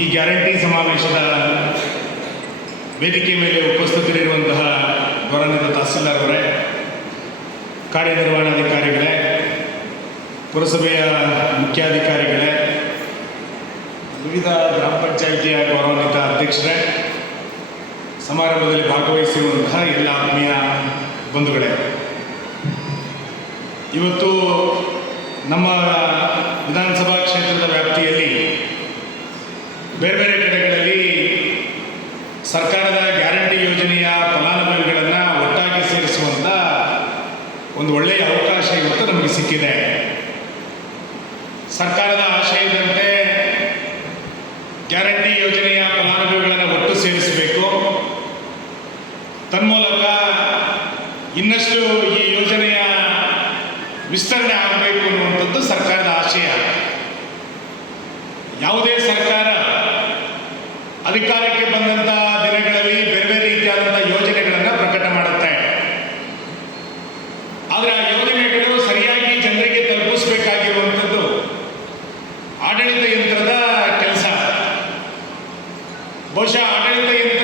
ಈ ಗ್ಯಾರಂಟಿ ಸಮಾವೇಶದ ವೇದಿಕೆ ಮೇಲೆ ಉಪಸ್ಥಿತರಿರುವಂತಹ ಗೌರವದ ತಹಸೀಲ್ದಾರ್ ಅವರೇ, ಕಾರ್ಯನಿರ್ವಹಣಾಧಿಕಾರಿಗಳೇ, ಪುರಸಭೆಯ ಮುಖ್ಯಾಧಿಕಾರಿಗಳೇ, ವಿವಿಧ ಗ್ರಾಮ ಪಂಚಾಯಿತಿಯ ಗೌರವಾನ್ವಿತ ಅಧ್ಯಕ್ಷರೇ, ಸಮಾರಂಭದಲ್ಲಿ ಭಾಗವಹಿಸಿರುವಂತಹ ಎಲ್ಲ ಆತ್ಮೀಯ ಬಂಧುಗಳೇ. ಇವತ್ತು ನಮ್ಮ ಬೇರೆ ಬೇರೆ ಕಡೆಗಳಲ್ಲಿ ಸರ್ಕಾರದ ಗ್ಯಾರಂಟಿ ಯೋಜನೆಯ ಫಲಾನುಭವಿಗಳನ್ನು ಒಟ್ಟಾಗಿ ಸೇರಿಸುವಂಥ ಒಂದು ಒಳ್ಳೆಯ ಅವಕಾಶ ಇವತ್ತು ನಮಗೆ ಸಿಕ್ಕಿದೆ. ಸರ್ಕಾರದ ಆಶಯದಂತೆ ಗ್ಯಾರಂಟಿ ಯೋಜನೆಯ ಫಲಾನುಭವಿಗಳನ್ನು ಒಟ್ಟು ಸೇರಿಸಬೇಕು. ತನ್ಮೂಲಕ ಇನ್ನಷ್ಟು ಈ ಯೋಜನೆಯ ವಿಸ್ತರಣೆ ಆಗಬೇಕು ಅನ್ನುವಂಥದ್ದು ಸರ್ಕಾರದ ಆಶಯ. ಯಾವುದೇ ಸರ್ಕಾರ ಅಧಿಕಾರಕ್ಕೆ ಬಂದಂಥ ದಿನಗಳಲ್ಲಿ ಬೇರೆ ಬೇರೆ ರೀತಿಯಾದಂಥ ಯೋಜನೆಗಳನ್ನು ಪ್ರಕಟ ಮಾಡುತ್ತೆ. ಆದರೆ ಆ ಯೋಜನೆಗಳು ಸರಿಯಾಗಿ ಜನರಿಗೆ ತಲುಪಿಸಬೇಕಾಗಿರುವಂಥದ್ದು ಆಡಳಿತ ಯಂತ್ರದ ಕೆಲಸ. ಬಹುಶಃ ಆಡಳಿತ ಯಂತ್ರ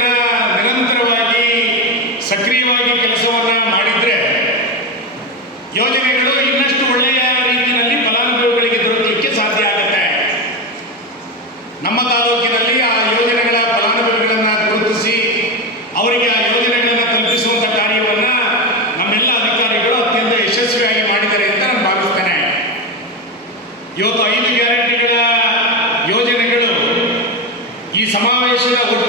ಆಗುತ್ತೆ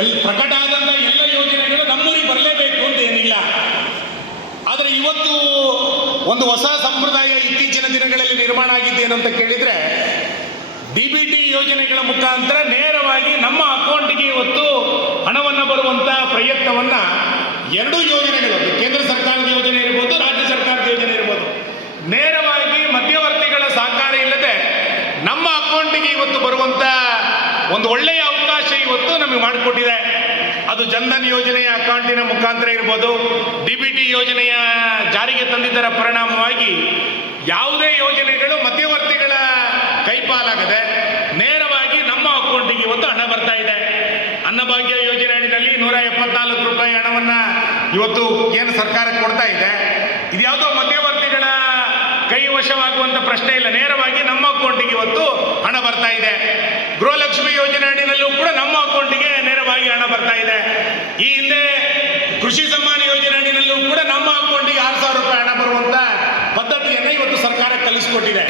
ಎಲ್ ಪ್ರಕಟ ಆದಂಥ ಎಲ್ಲ ಯೋಜನೆಗಳು ನಮ್ಮೂರಿಗೆ ಬರಲೇಬೇಕು ಅಂತ ಏನಿಲ್ಲ. ಆದರೆ ಇವತ್ತು ಒಂದು ಹೊಸ ಸಂಪ್ರದಾಯ ಇತ್ತೀಚಿನ ದಿನಗಳಲ್ಲಿ ನಿರ್ಮಾಣ ಆಗಿದೆ ಏನಂತ ಕೇಳಿದರೆ, ಡಿ ಬಿ ಟಿ ಯೋಜನೆಗಳ ಮುಖಾಂತರ ನೇರವಾಗಿ ನಮ್ಮ ಅಕೌಂಟಿಗೆ ಇವತ್ತು ಹಣವನ್ನು ಬರುವಂಥ ಪ್ರಯತ್ನವನ್ನು ಎರಡೂ ಯೋಜನೆಗಳು ಕೇಂದ್ರ ಸರ್ಕಾರದ ಯೋಜನೆ ಇರ್ಬೋದು, ರಾಜ್ಯ ಸರ್ಕಾರದ ಯೋಜನೆ ಇರ್ಬೋದು. ನೇರವಾಗಿ ಮಧ್ಯವರ್ತಿಗಳ ಸಹಕಾರ ಇಲ್ಲದೆ ನಮ್ಮ ಅಕೌಂಟಿಗೆ ಇವತ್ತು ಬರುವಂಥ ಒಂದು ಒಳ್ಳೆಯ ಅವಕಾಶ ಇವತ್ತು ನಮಗೆ ಮಾಡಿಕೊಟ್ಟಿದೆ. ಅದು ಜನ್ಧನ್ ಯೋಜನೆಯ ಅಕೌಂಟಿನ ಮುಖಾಂತರ ಇರ್ಬೋದು. ಡಿ ಬಿ ಟಿ ಯೋಜನೆಯ ಜಾರಿಗೆ ತಂದಿದ್ದರ ಪರಿಣಾಮವಾಗಿ ಯಾವುದೇ ಯೋಜನೆಗಳು ಮಧ್ಯವರ್ತಿಗಳ ಕೈಪಾಲಾಗದೆ ನೇರವಾಗಿ ನಮ್ಮ ಅಕೌಂಟಿಗೆ ಇವತ್ತು ಹಣ ಬರ್ತಾ ಇದೆ. ಅನ್ನಭಾಗ್ಯ ಯೋಜನೆ ಅಡಿನಲ್ಲಿ ನೂರ ಎಪ್ಪತ್ನಾಲ್ಕು ರೂಪಾಯಿ ಹಣವನ್ನು ಇವತ್ತು ಏನು ಸರ್ಕಾರ ಕೊಡ್ತಾ ಇದೆ. ಇದ್ಯಾವುದೋ ಮಧ್ಯವರ್ತಿಗಳ ಕೈವಶವಾಗುವಂಥ ಪ್ರಶ್ನೆ ಇಲ್ಲ. ನೇರವಾಗಿ ನಮ್ಮ ಅಕೌಂಟಿಗೆ ಇವತ್ತು ಹಣ ಬರ್ತಾ ಇದೆ. ಬರ್ತಾ ಇದೆ. ಈ ಹಿಂದೆ ಕೃಷಿ ಸಮ್ಮಾನ ಯೋಜನೆ ಅಡಿನಲ್ಲೂ ಕೂಡ ನಮ್ಮ ಅಕೌಂಟಿಗೆ ಆರು ಸಾವಿರ ರೂಪಾಯಿ ಹಣ ಬರುವಂತ ಪದ್ಧತಿಯನ್ನ ಇವತ್ತು ಸರ್ಕಾರ ಕಲಿಸಿಕೊಟ್ಟಿದೆ.